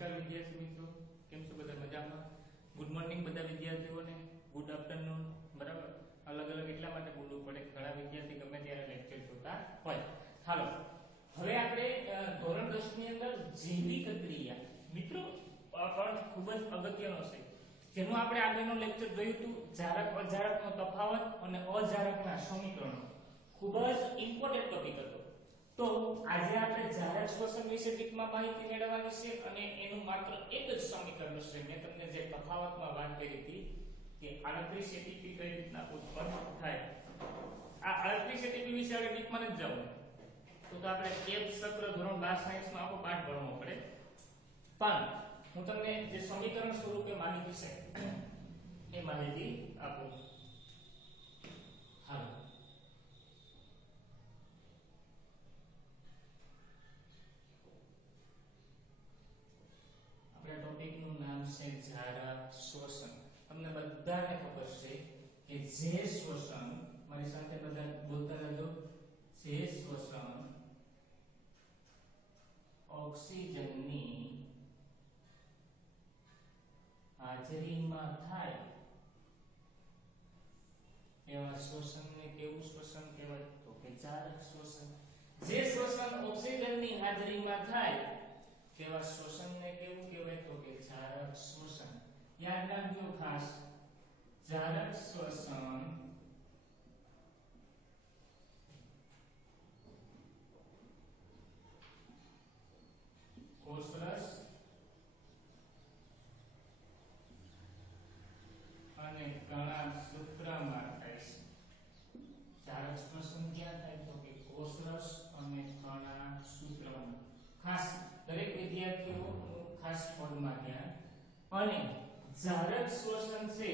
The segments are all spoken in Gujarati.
નમસ્કાર વિદ્યાર્થી મિત્રો, કેમ છો બધા મજામાં? ગુડ મોર્નિંગ બધા વિદ્યાર્થીઓને, ગુડ આફ્ટરનૂન. બરાબર, અલગ અલગ એટલા માટે બોલવું પડે, ઘણા વિદ્યાર્થી ગમે ત્યારે લેક્ચર જોતા હોય. હાલો, હવે આપણે ધોરણ 10 ની અંદર જૈવિક ક્રિયા મિત્રો પણ ખૂબ જ અગત્યનો છે, જેનું આપણે આગળનો લેક્ચર જોયું હતું, જારક અજારકનો તફાવત અને અજારકના સમીકરણો. ખૂબ જ ઇમ્પોર્ટન્ટ ટોપિક હતો. તો આજે આપણે જારક શ્વસન વિશે ડીપમાં માહિતી મેળવવાની છે અને એનું માત્ર એક જ સમીકરણ છે. મેં તમને જે તફાવતમાં વાત કરી હતી કે 38 એટીપી કઈ રીતના ઉત્પન્ન થાય. આ 38 એટીપી વિશે આપણે ડીપમાં ન જાવું તો આપણે કેપ ચક્ર ધોરણ 12 સાયન્સમાં આખો પાઠ ભણવો પડે. પણ હું તમને જે સમીકરણ સ્વરૂપે માહિતી છે એ માહિતી આપું. હાલો, આપણા ટોપિક નું નામ છે જારક શ્વસન. તમને બધાને ખબર છે કે જે શ્વસન, મારી સાથે બધા બોલતા રહેજો, જે શ્વસન ઓક્સિજનની હાજરીમાં થાય એવા શ્વસનને કેવું શ્વસન કહેવાય? તો કે જારક શ્વસન. જે શ્વસન ઓક્સિજનની હાજરીમાં થાય તેવા શ્વસનને કેવું કહેવાય? તો કે જારક શ્વસન. યાદ રાખજો ખાસ, જારક શ્વસન કોષરસ અને કણાસૂત્રમાં થાય છે. જારક શ્વસન ક્યાં થાય? તો કે કોષરસ અને કણાસૂત્રમાં. ખાસ દરેક વિદ્યાર્થીઓ ખાસ પદમાં ધ્યાન. અને જારક શ્વસન છે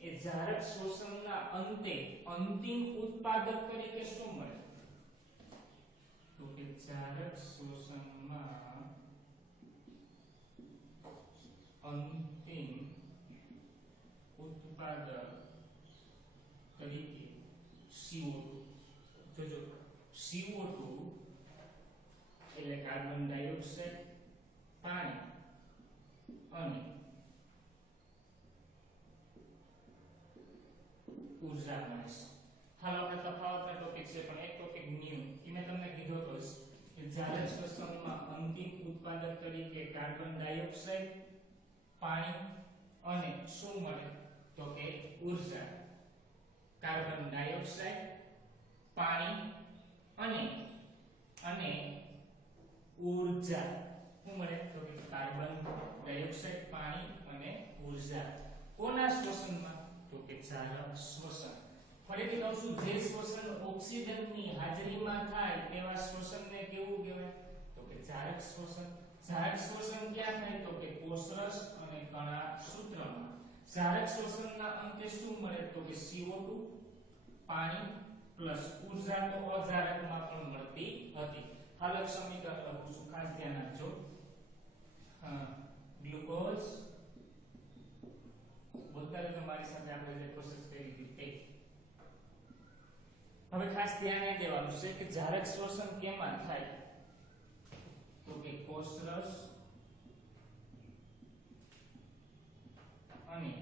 એ જારક શ્વસનના અંતે અંતિમ ઉત્પાદક તરીકે શું મળે? તો કે જારક શ્વસનમાં અંતિમ ઉત્પાદક તરીકે CO2. જોજો, CO2 એટલે કાર્બન ડાયોક્સાઇડ, પાણી અને ઉર્જા મળે છે. હાલ આપણે તફાવતના ટોપિક છે, પણ એક ટોપિક ન્યુ કે મેં તમને કીધો તો કે જારક શ્વસનમાં અંતિમ ઉત્પાદક તરીકે કાર્બન ડાયોક્સાઇડ, પાણી અને શું મળે? તો કે ઉર્જા. કાર્બન ડાયોક્સાઇડ, પાણી અને ઉર્જા. શું મળે? તો કે કાર્બન ડાયોક્સાઇડ, પાણી અને ઉર્જા. કોના શ્વસનમાં? તો કે જારક શ્વસન. ફરીથી કહું છું, જે શ્વસન ઓક્સિજનની હાજરીમાં થાય તેવા શ્વસનને કેવું કહેવાય? તો કે જારક શ્વસન. જારક શ્વસન ક્યાં થાય? તો કે કોષરસ અને કણાસૂત્રમાં. જારક શ્વસનના અંતે શું મળે? તો કે CO2, પાણી પ્લસ ઉર્જા તો અજારકમાં પણ મળતી હતી. હાલ એક સમીકરણ લખું છું, ખાસ ધ્યાન આપજો. ગ્લુકોઝ, બોલતા રહો મારી સાથે, આપણે જે પ્રોસેસ કરી હતી તે. હવે ખાસ ધ્યાન એ દેવાનું છે કે જારક શ્વસન કેમાં થાય? તો કે કોષરસ અને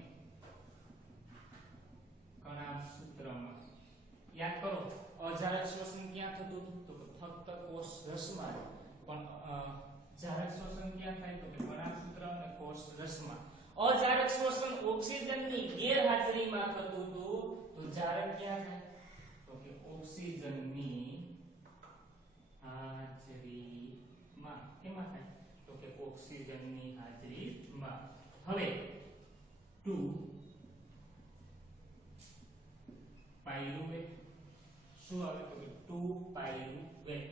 કણાસૂત્રમાં. યાદ કરો, અજારક શ્વસન ક્યાં થતું હતું? તો ફક્ત કોષરસમાં. પણ જારક શ્વસન ક્યાં થાય? તો કે કણાસૂત્ર અને કોષરસમાં. અજારક શ્વસન ઓક્સિજનની ગેરહાજરીમાં થતું હતું, તો જારક ક્યાં થાય? તો કે ઓક્સિજનની હાજરીમાં. કેમાં થાય? તો કે ઓક્સિજનની હાજરીમાં. હવે 2 પાયરુવેટ. શું આવે? તો કે 2 પાયરુવેટ.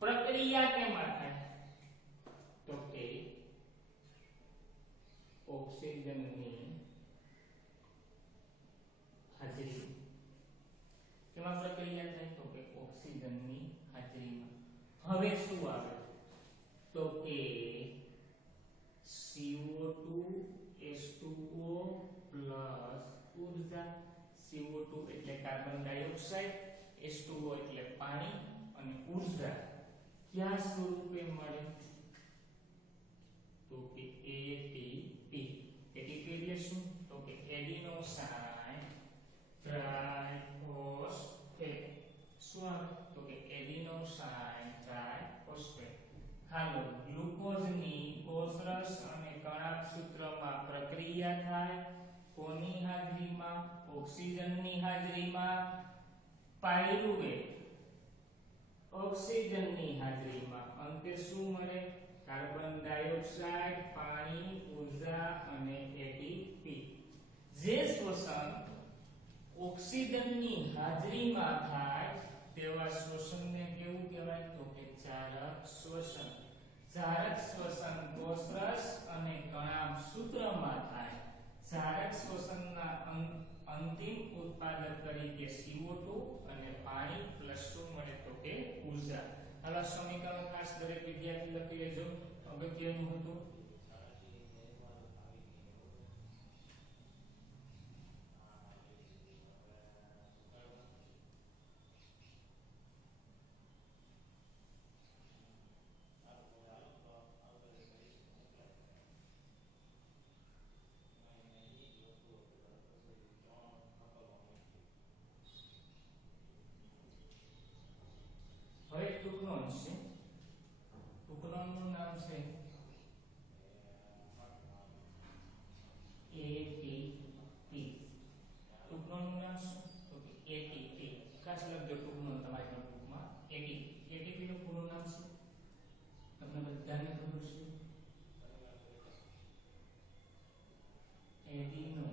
પ્રક્રિયા કેમાં થાય? તો કે ઓક્સિજનની હાજરી. કેમાં પ્રક્રિયા થાય? તો કે ઓક્સિજનની હાજરીમાં. હવે શું આવે? તો કે CO2 H2O પ્લસ ઉર્જા. CO2 એટલે કાર્બન ડાયોક્સાઇડ, H2O એટલે પાણી અને ઉર્જા ક્યાં સ્વરૂપે મળે? તો કે ઓક્સિજનની હાજરીમાં પાયરુવેટ ઓક્સિજનની હાજરીમાં અંતે શું મળે કાર્બન ડાયોક્સાઇડ પાણી ઉર્જા અને એટીપી જે શ્વસન ઓક્સિજનની હાજરીમાં થાય તેવા શ્વસનને કેવું કહેવાય તો કે ચારક શ્વસન કોષરસ અને કણાભ સૂત્રમાં થાય ચારક શ્વસનના અંતિમ ઉત્પાદક તરીકે CO2 અને પાણી પ્લસ શું મળે તો કે ઉર્જા આવા સમીકરણ ખાસ દરેક વિદ્યાર્થી લખી લેજો અગત્યનું હતું હવે ટૂંકનોંધ છે ટૂંકનોંધનું નામ છે ATP ટૂંકનોંધનું નામ શું તો કે ATP ખાસ લખજો ટૂંકનોંધ તમારી નોટબુકમાં ATP નું પૂરું નામ શું તમને બધાને ખબર છે એડિનો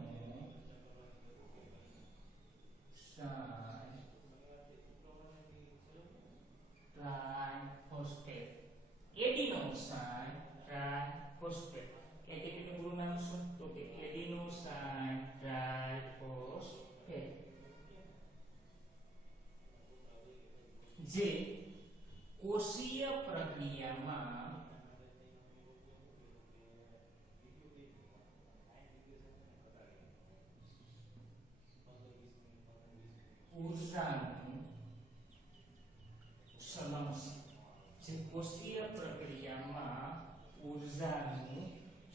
ટ્રાઇફોસ્ફેટ એડિનોસાઇન ટ્રાઇફોસ્ફેટ ATP નું પૂરું નામ શું તો કે એડિનોસાઇન ટ્રાઇફોસ્ફેટ જે કોષીય પ્રક્રિયામાં ઉર્જાનું સંલગ્ન જે કોષીય પ્રક્રિયામાં ઉર્જાનું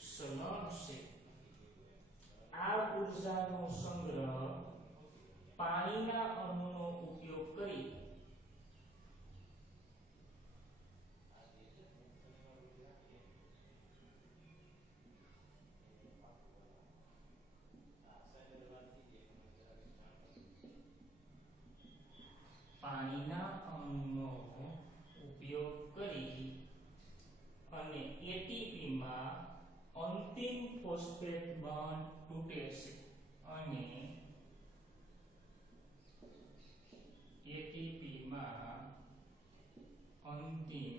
સંલગ્ન છે આ ઉર્જાનો સંગ્રહ પાણીના અણુનો ઉપયોગ કરી અને ATP માં અંતિમ ફોસ્ફેટ બોન્ડ તૂટે છે અને ATP માં અંતિમ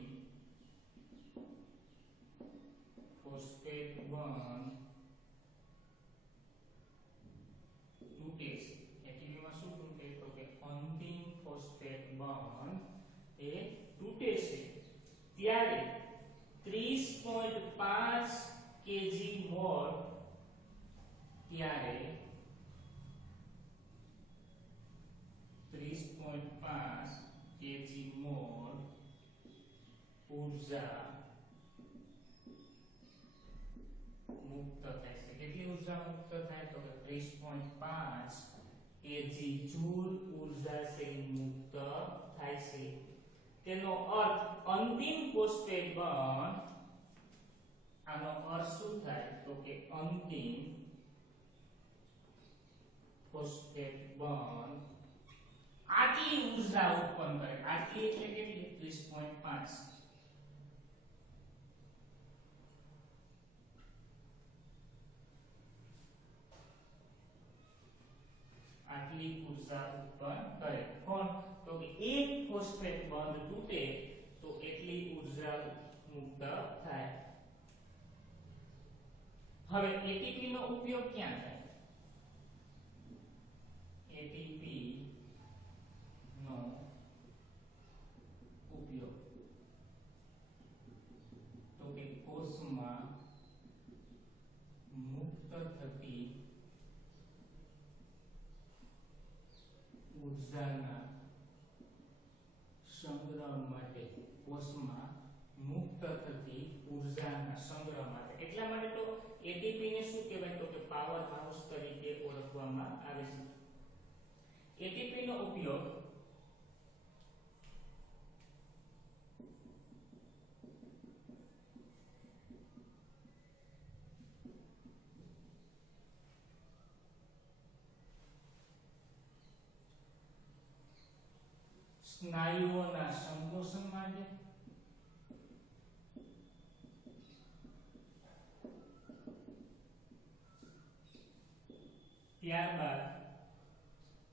ફોસ્ફેટ બોન્ડ તૂટે છે ATP માં શું તૂટે તો કે અંતિમ ફોસ્ફેટ બોન્ડ એ તૂટે છે ત્યારે 30.5 kg મોલ ત્યારે 30.5 kg મોલ ઊર્જા મુક્ત થાય છે કેટલી ઊર્જા મુક્ત થાય તો કે 30.5 kg જૂલ ઊર્જા છે મુક્ત થાય છે તેનો અર્થ અંતિમ ફોસ્ફેટ બોન્ડ આનો અર્થ શું થાય તો કે અંતિમ ફોસ્ફેટ બોન્ડ આટલી ઊર્જા ઉત્પન્ન કરે આટલી એટલે કેટલી 30.5 આટલી ઊર્જા ઉત્પન્ન કરે કોણ તો કે એક ફોસ્ફેટ બોન્ડ તૂટે તો એટલી ઊર્જા મુક્ત થાય હવે ATP નો ઉપયોગ ક્યાં થાય ATP નો ઉપયોગ તો કે કોષમાં મુક્ત થતી ઊર્જાના સંગ્રહ માટે કોષમાં મુક્ત થતી ઊર્જાના સંગ્રહ માટે એટલા માટે તો ATP ને શું કહેવાય તો કે પાવર હાઉસ તરીકે ઓળખવામાં આવે છે ATP નો ઉપયોગ સ્નાયુઓના સંકોચન માટે, ત્યારબાદ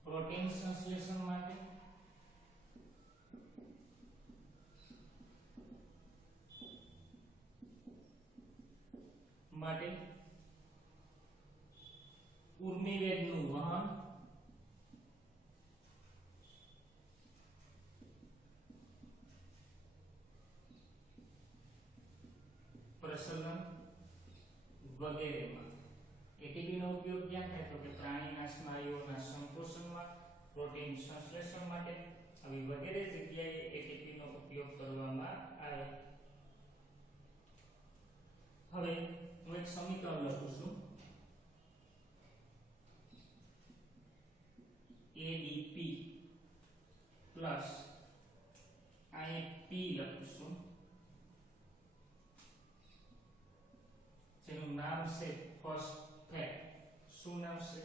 પ્રોટીન સંશ્લેષણ માટે, ઉર્મિવેગનું વહન, પ્રસરણ વગેરેમાં. એટીપી નો ઉપયોગ ક્યાં થાય તો કે પ્રાણીના સ્નાયુઓના સંકોચનમાં, પ્રોટીન સંશ્લેષણ માટે આવી વગેરે જગ્યાએ એટીપી નો ઉપયોગ કરવામાં આવે. હવે હું એક સમીકરણ લખું છું. ADP પ્લસ અહીં P લખું છું, જેનું નામ છે ફોસ્ફેટ. શું નામ છે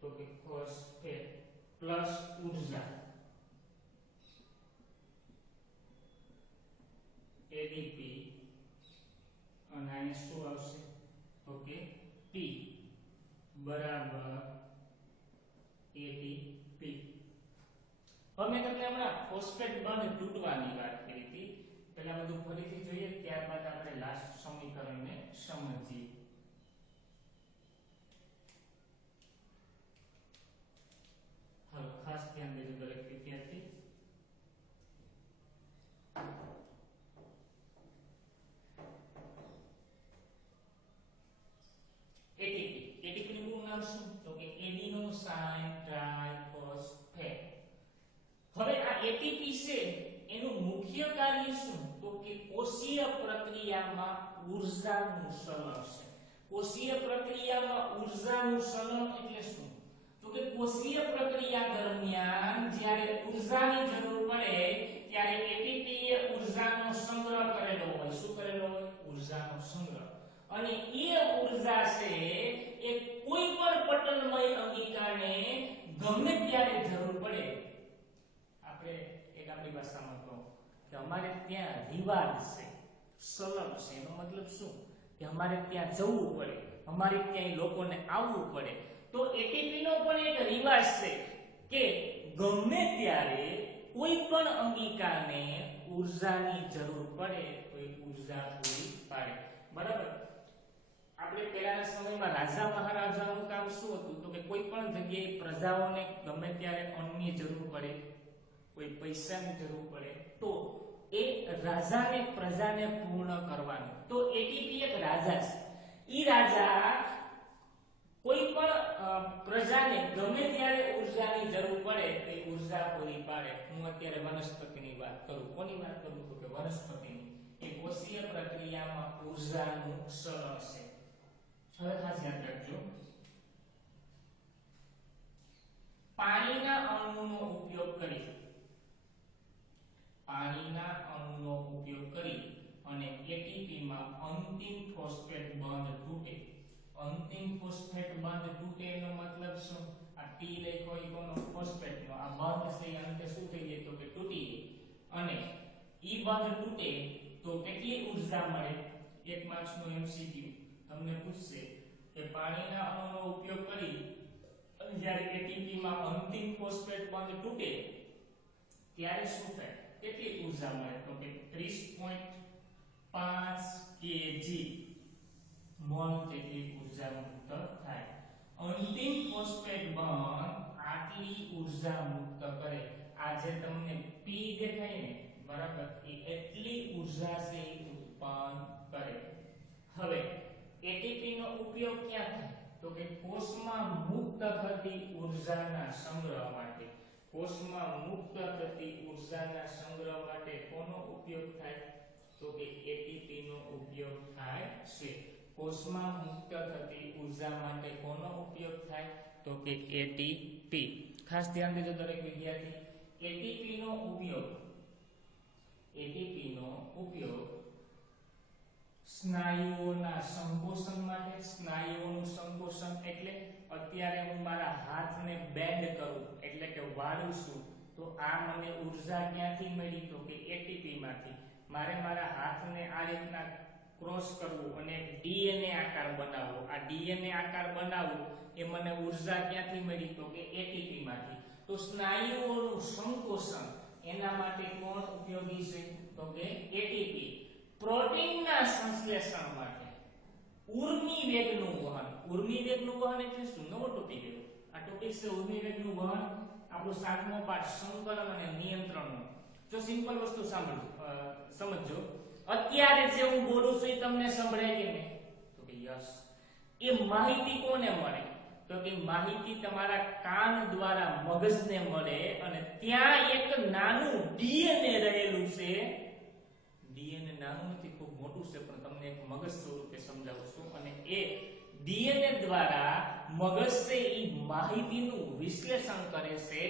તો કે ફોસ્ફેટ પ્લસ ઉર્જા ADP અને અહીં શું આવશે તો કે P બરાબર ATP. હવે મેં તમને હમણાં ફોસ્ફેટ બંધ તૂટવાની વાત કરી હતી. પહેલા બધું ફરીથી જોઈએ, ત્યારબાદ આપણે લાસ્ટ સમીકરણને સમજીએ. હાલો ખાસ ધ્યાન દેજો દરેક વિદ્યાર્થી. ATP નું પૂરું નામ શું તો કે એડિનોસાઇન ટ્રાઇફોસ્ફેટ. હવે આ ATP છે એનું મુખ્ય કાર્ય શું તો કે કોષીય પ્રક્રિયામાં ઊર્જાનું સલણ છે. કોષીય પ્રક્રિયામાં ઊર્જાનું સલણ એટલે શું તો કે કોષીય પ્રક્રિયા દરમિયાન જ્યારે ઊર્જાની જરૂર પડે ત્યારે ATP એ ઊર્જાનો સંગ્રહ કરેલો હોય. શું કરેલો હોય? ઊર્જાનો સંગ્રહ. અને એ ઊર્જા છે એ કોઈ પણ પટલમય અંગિકાને ગમે ત્યારે જરૂર પડે. આપણે એક આપણી ભાષામાં કહો કે અમારે ત્યાં રિવાજ છે, સલમ છે. એનો મતલબ શું કે અમારે ત્યાં જવું પડે, અમારે ત્યાં લોકોને આવવું પડે. તો ATP નો પણ એક રિવાજ છે કે ગમે ત્યારે કોઈ પણ અંગિકાને ઊર્જાની જરૂર પડે તો એ ઊર્જા પૂરી પાડે. બરાબર. આપણે પહેલાના સમયમાં રાજા મહારાજાનું કામ શું હતું તો કે કોઈ પણ જગ્યાએ પ્રજાઓને ગમે ત્યારે અન્નની જરૂર પડે, કોઈ પૈસાની જરૂર પડે તો એ રાજાને પ્રજાને પૂર્ણ કરવાનું. તો ATP એક રાજા છે. ઈ રાજા કોઈ પણ પ્રજાને ગમે ત્યારે ઊર્જાની જરૂર પડે તો એ ઊર્જા પૂરી પાડે. હું અત્યારે વનસ્પતિની વાત કરું. કોની વાત કરું તો કે વનસ્પતિની. એ કોષીય પ્રક્રિયામાં ઊર્જાનું સલણ છે. હવે ખાસ યાદ રાખજો, પાણીના અણુનો ઉપયોગ કરી અને ATP માં અંતિમ ફોસ્ફેટ બંધ તૂટે. અંતિમ ફોસ્ફેટ બંધ તૂટે એનો મતલબ શું? આ T લખ્યો એ કોનો? ફોસ્ફેટનો. આ બંધ છે અંતે શું થઈ જાય તો કે તૂટી જાય. અને ઈ બંધ તૂટે તો કેટલી ઊર્જા મળે? એક માર્ક્સનો MCQ તમને પૂછશે કે પાણીના અણુનો ઉપયોગ કરી અને જ્યારે ATP માં અંતિમ ફોસ્ફેટ બંધ તૂટે ત્યારે શું થાય? કેટલી ઊર્જા મળે તો કે 30.5 kg મોલ જેટલી ઊર્જા મુક્ત થાય. અંતિમ ફોસ્ફેટ બંધ આટલી ઊર્જા મુક્ત કરે. આ જે તમને P દેખાય ને બરાબર, એ એટલી ઊર્જા છે ઉત્પન્ન કરે. હવે ATP નો ઉપયોગ ક્યાં થાય તો કે કોષમાં મુક્ત થતી ઊર્જાના સંગ્રહ માટે. કોષમાં મુક્ત થતી ઊર્જાના સંગ્રહ માટે કોનો ઉપયોગ થાય તો કે ATP નો ઉપયોગ થાય છે. કોષમાં મુક્ત થતી ઊર્જા માટે કોનો ઉપયોગ થાય તો કે ATP. ખાસ ધ્યાન દેજો દરેક વિદ્યાર્થી. ATP નો ઉપયોગ સ્નાયુઓના સંકોચન માટે. સ્નાયુઓનું સંકોચન એટલે અત્યારે હું મારા હાથને બેન્ડ કરું એટલે કે વાળું છું તો આ મને ઊર્જા ક્યાંથી મળી તો કે એટીપી માંથી મારે મારા હાથને આ રીતના ક્રોસ કરવું અને ડીએનએ આકાર બનાવવો આ ડીએનએ આકાર બનાવવું એ મને ઊર્જા ક્યાંથી મળી તો કે એટીપી માંથી તો સ્નાયુઓનું સંકોચન એના માટે કોણ ઉપયોગી છે તો કે એટીપી પ્રોટીનના સંશ્લેષણ માટે ઉર્મિ વેગનું વહન એટલે શું નવો ટોપિક એવો આ ટોપિક છે ઉર્મિ વેગનું વહન આપણો 7મો પાઠ સંકલન અને નિયંત્રણનો જો સિમ્પલ વસ્તુ સમજો અત્યારે જે હું બોલું છું એ તમને સંભળાય કે નહીં તો કે યસ એ માહિતી કોને મળે તો કે માહિતી તમારા કાન દ્વારા મગજને મળે અને ત્યાં એક નાનું ડીએનએ રહેલું છે ડીએનએ નાનું નથી ખૂબ મોટું છે પણ તમને એક મગજ સ્વરૂપે સમજાવું છું અને એ ડીએનએ દ્વારા મગજ છે એ માહિતીનું વિશ્લેષણ કરે છે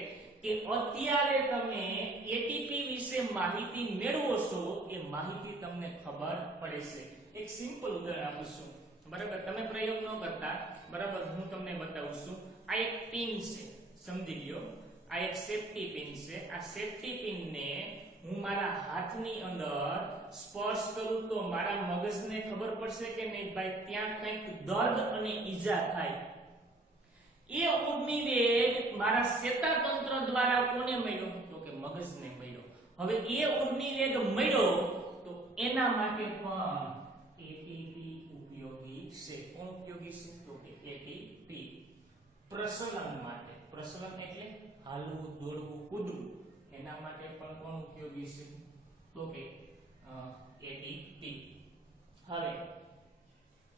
કે અત્યારે તમે એટીપી વિશે માહિતી મેળવો છો એ માહિતી તમને ખબર પડે છે એક સિમ્પલ ઉદાહરણ આપું છું બરાબર તમે પ્રયોગ ન કરતા બરાબર હું તમને બતાવું છું આ એક પિન છે સમજી લ્યો આ એક સેફટી પિન છે આ સેફટી પિનને હું મારા હાથની અંદર સ્પર્શ કરું તો મારા મગજને ખબર પડશે કે નહીં ભાઈ ત્યાં કંઈક દર્દ અને ઈજા થાય એ ઉર્મિ વેગ મારા ચેતાતંત્ર દ્વારા કોને મળ્યો તો કે મગજને મળ્યો હવે એ ઉર્મિ વેગ મળ્યો તો એના માટે પણ એટીપી ઉપયોગી છે કોણ ઉપયોગી છે તો કે એટીપી પ્રસરણ માટે પ્રસરણ એટલે હાલવું દોડવું કૂદવું એના માટે પણ કોણ ઉપયોગી છે તો કે એટીપી હવે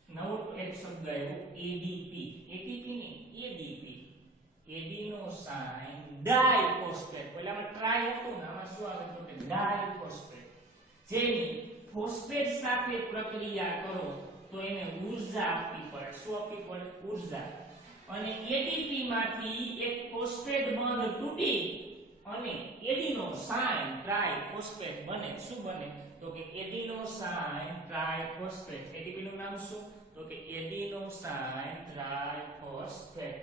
નવો એક શબ્દ આવ્યો એડીપી એટીપી ને એડીપી એડિનોસાઇન ડાયફોસ્ફેટ પહેલામાં ટ્રાય હતું ને આમાં શું આવે તો કે ડાયફોસ્ફેટ જેની ફોસ્ફેટ સાથે પ્રક્રિયા કરો તો એને ઊર્જા આપવી પડે શું આપવી પડે ઊર્જા અને એટીપી માંથી એક ફોસ્ફેટ બંધ તૂટી અને એડિનોસાઇન ટ્રાઇફોસ્ફેટ બને શું બને તો કે એડિનોસાઇન ટ્રાઇફોસ્ફેટ એટીપી નું નામ શું તો કે એડિનોસાઇન ટ્રાઇફોસ્ફેટ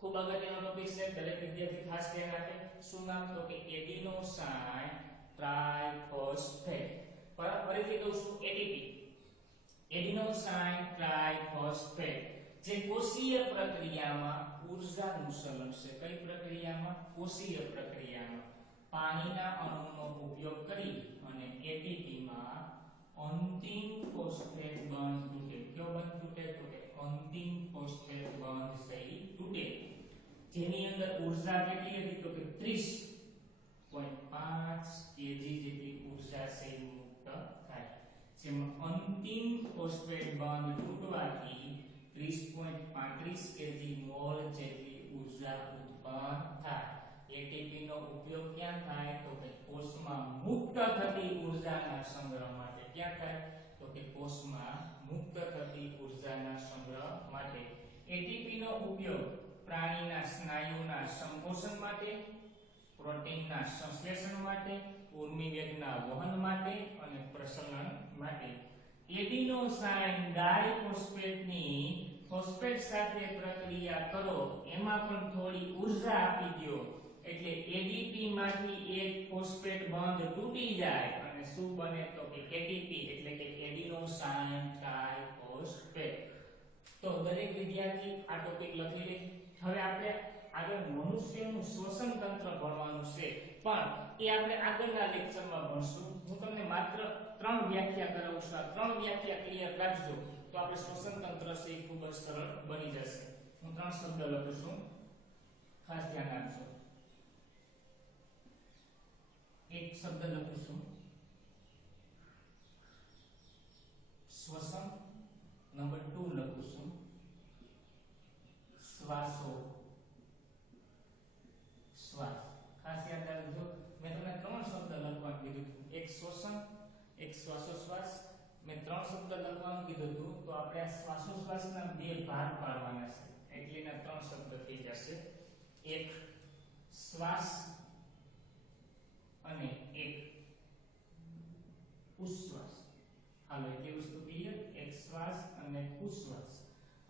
ખૂબ અગત્યનો ટોપિક છે દરેક વિદ્યાર્થી ખાસ ધ્યાન આપે શું નામ તો કે એડિનોસાઇન ટ્રાઇફોસ્ફેટ ફરીથી કહું છું એટીપી એડિનોસાઇન ટ્રાઇફોસ્ફેટ જે કોષીય પ્રક્રિયામાં ઊર્જાનું સંલગ્ન છે કઈ પ્રક્રિયામાં કોષીય પ્રક્રિયામાં પાણીના અણુનો ઉપયોગ કરી અને એટીપી માં અંતિમ ફોસ્ફેટ બંધ તૂટે કયો બંધ તૂટે તો કે અંતિમ ફોસ્ફેટ બંધ થઈ તૂટે જેની અંદર ઊર્જા કેટલી હતી તો કે 30.5 કેજી જેટલી ઊર્જા છે મુક્ત થાય જેમાં અંતિમ ફોસ્ફેટ બંધ તૂટવાથી 30.35 કેજી મોલ જેટલી ઊર્જા ઉત્પન્ન થાય એટીપી નો ઉપયોગ ક્યાં થાય તો કે કોષમાં મુક્ત થતી ઊર્જાના સંગ્રહ માટે ક્યાં થાય તો કે કોષમાં મુક્ત થતી ઊર્જાના સંગ્રહ માટે એટીપી નો ઉપયોગ પ્રાણીના સ્નાયુના સંકોચન માટે પ્રોટીનના સંશ્લેષણ માટે ઉર્મિ વેગના વહન માટે અને પ્રસરણ માટે એડિનોસાઇન ડાયફોસ્ફેટની ફોસ્ફેટ સાથે પ્રક્રિયા કરો એમાં પણ થોડી ઊર્જા આપી દો એટલે એડીપી માંથી એક ફોસ્ફેટ બંધ તૂટી જાય અને શું બને તો કે એટીપી એટલે કે એડિનોસાઇન ટ્રાઇફોસ્ફેટ તો દરેક વિદ્યાર્થી આ ટોપિક લખી લે હવે આપણે આગળ મનુષ્યનું શ્વસન તંત્ર ભણવાનું છે પણ એ આપણે આગળના લેક્ચરમાં ભણશું હું તમને માત્ર 3 વ્યાખ્યા કરાવું છું આ 3 વ્યાખ્યા ક્લિયર રાખજો તો આપણે શ્વસન તંત્ર છે એ ખૂબ જ સરળ બની જશે હું 3 શબ્દ લખું છું ખાસ ધ્યાન રાખજો એક શબ્દ લખું છું શ્વસન નંબર 2 લખું છું શ્વાસો શ્વાસ ખાસ યાદ રાખજો મેં તમને 3 શબ્દ લખવાનું કીધું એક શ્વસન એક શ્વાસોશ્વાસ મેં 3 શબ્દ લખવાનું કીધું હતું તો આપણે આ શ્વાસોશ્વાસના 2 ભાગ પાડવાના છે એટલે ના 3 શબ્દ થઈ જશે એક શ્વાસ અને એક ઉશ્વાસ હાલો એટલે વસ્તુ ક્લિયર એક શ્વાસ અને ઉશ્વાસ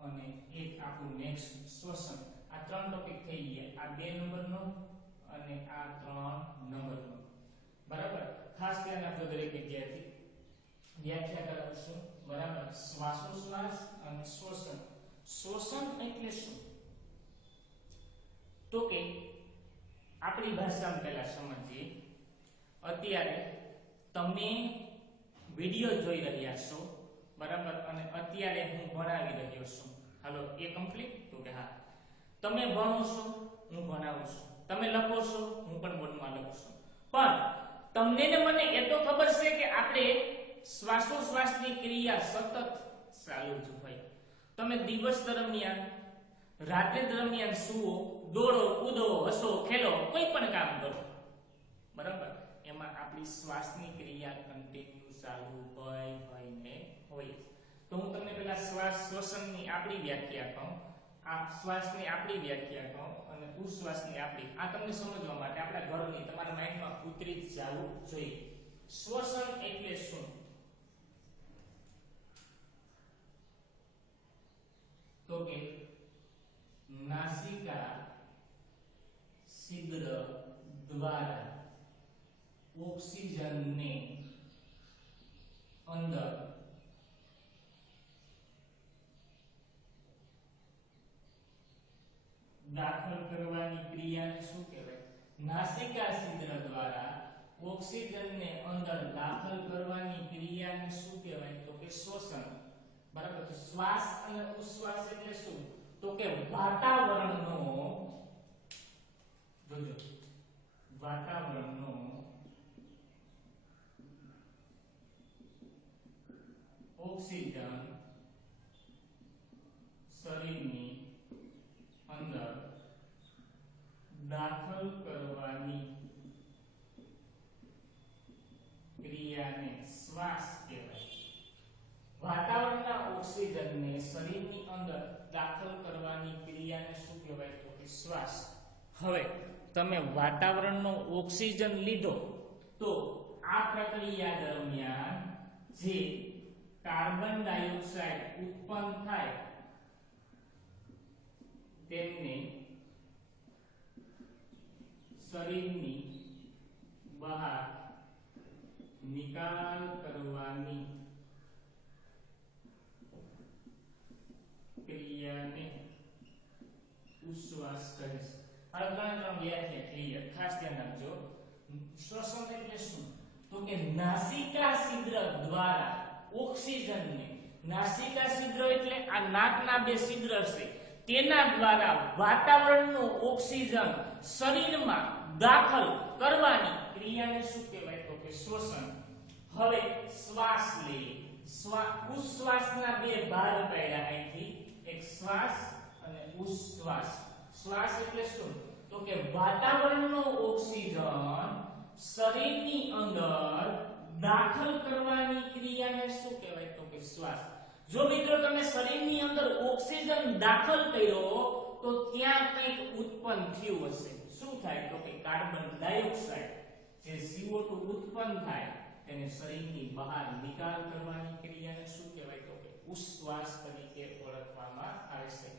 અને એક આપણું નેક્સ્ટ શ્વસન આ 3 ટોપિક થઈ ગયા આ 2 નંબરનો અને આ 3 નંબરનો બરાબર ખાસ ધ્યાન આપજો દરેક વિદ્યાર્થી વ્યાખ્યા કરાવશું બરાબર શ્વાસોશ્વાસ અને શ્વસન શ્વસન એટલે શું તો કે આપણી ભાષામાં પહેલા સમજીએ અત્યારે તમે વિડિયો જોઈ રહ્યા છો બરાબર અને અત્યારે હું ભણાવી રહ્યો છું હાલો એ કમ્પ્લીટ તો કે હા તમે ભણો છો હું ભણાવું છું તમે લખો છો હું પણ બોર્ડમાં લખું છું પણ તમને ને મને એ તો ખબર છે કે આપણે શ્વાસોશ્વાસની ક્રિયા સતત ચાલુ જ હોય તમે દિવસ દરમિયાન રાત્રિ દરમિયાન સુવો દોડો કૂદો હસો ખેલો કોઈ પણ કામ કરો બરાબર એમાં આપણી શ્વાસની ક્રિયા કન્ટિન્યુ ચાલુ હોય ને હોય તો હું તમને પહેલા શ્વાસ શ્વસનની આપણી વ્યાખ્યા કહું આ શ્વાસની આપણી વ્યાખ્યા કહું અને ઉશ્વાસની આપણી આ તમને સમજવા માટે આપણા ઘરની તમારા માઇન્ડમાં ઉતરી જ જવું જોઈએ શ્વસન એટલે શું તો કે નાસિકા છિદ્ર દ્વારા ઓક્સિજનને અંદર દાખલ કરવાની ક્રિયાને શું કહેવાય નાસિકા છિદ્ર દ્વારા ઓક્સિજનને અંદર દાખલ કરવાની ક્રિયાને શું કહેવાય તો કે શ્વસન બરાબર તો શ્વાસ અને ઉશ્વાસ એટલે શું તો કે વાતાવરણનો જોજો વાતાવરણનો ઓક્સિજન શરીરની અંદર દાખલ કરવાની ક્રિયાને શ્વાસ કહેવાય વાતાવરણના ઓક્સિજનને શરીરની અંદર દાખલ કરવાની ક્રિયાને શું કહેવાય તો કે શ્વાસ હવે તમે વાતાવરણનો ઓક્સિજન લીધો તો આ પ્રક્રિયા દરમિયાન જે કાર્બન ડાયોક્સાઇડ ઉત્પન્ન થાય તેમને શરીરની બહાર નિકાલ કરવાની ક્રિયાને ઉશ્વાસ કહે છે હવે ત્રણ વ્યાખ્યા ક્લિયર ખાસ ધ્યાન રાખજો શ્વસન એટલે શું તો કે નાસિકા છિદ્ર દ્વારા ઓક્સિજનને નાસિકા છિદ્ર એટલે આ નાકના બે છિદ્ર છે તેના દ્વારા વાતાવરણનો ઓક્સિજન શરીરમાં દાખલ કરવાની ક્રિયાને શું કહેવાય તો કે શ્વસન હવે શ્વાસ લઈએ ઉશ્વાસના બે ભાગ પડ્યા અહીંથી એક શ્વાસ અને ઉશ્વાસ શ્વાસ એટલે શું તો કે વાતાવરણનો ઓક્સિજન શરીરની અંદર દાખલ કરવાની ક્રિયાને શું કહેવાય તો કે શ્વાસ જો મિત્રો તમે શરીરની અંદર ઓક્સિજન દાખલ કર્યો તો ત્યાં કંઈક ઉત્પન્ન થયું હશે શું થાય તો કે કાર્બન ડાયોક્સાઇડ જે CO2 ઉત્પન્ન થાય તેને શરીરની બહાર નિકાલ કરવાની ક્રિયાને શું કહેવાય તો કે ઉશ્વાસ તરીકે ઓળખવામાં આવે છે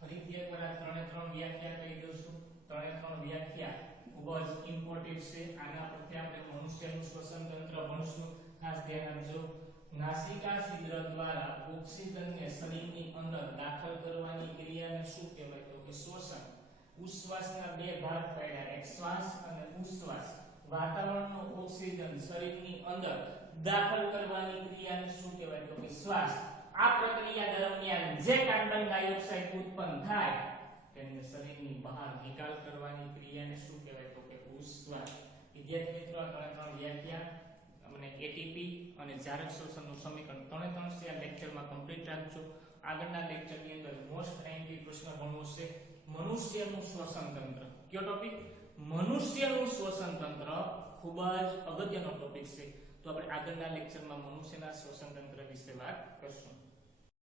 ફરીથી એકવાર આ ત્રણે ત્રણ વ્યાખ્યા કહી દઉં છું ત્રણે ત્રણ વ્યાખ્યા ખૂબ જ ઇમ્પોર્ટન્ટ છે આના પરથી આપણે મનુષ્યનું શ્વસન તંત્ર ભણશું ખાસ ધ્યાન આપજો નાસિકા છિદ્ર દ્વારા ઓક્સિજનને શરીરની અંદર દાખલ કરવાની ક્રિયાને શું કહેવાય તો કે શ્વસન ઉશ્વાસના બે ભાગ પડ્યા એક શ્વાસ અને ઉશ્વાસ વાતાવરણનો ઓક્સિજન શરીરની અંદર દાખલ કરવાની ક્રિયાને શું કહેવાય તો કે શ્વાસ આ પ્રક્રિયા દરમિયાન જે કાર્બન ડાયોક્સાઇડ ઉત્પન્ન થાય તેને શરીરની બહાર નિકાલ કરવાની ક્રિયાને શું કહેવાય તો કે ઉશ્વાસ વિદ્યાર્થી મિત્રો આ ત્રણ વ્યાખ્યા અને એટીપી અને જારક શ્વસનનું સમીકરણ ત્રણ છે આ લેક્ચરમાં કમ્પ્લીટ રાખજો આગળના લેક્ચરની અંદર મોસ્ટ આઈએમપી પ્રશ્ન ભણવો છે મનુષ્યનું શ્વસન તંત્ર કયો ટોપિક મનુષ્યનું શ્વસન તંત્ર ખૂબ જ અગત્યનો ટોપિક છે તો આપણે આગળના લેક્ચરમાં મનુષ્યના શ્વસન તંત્ર વિશે વાત કરશું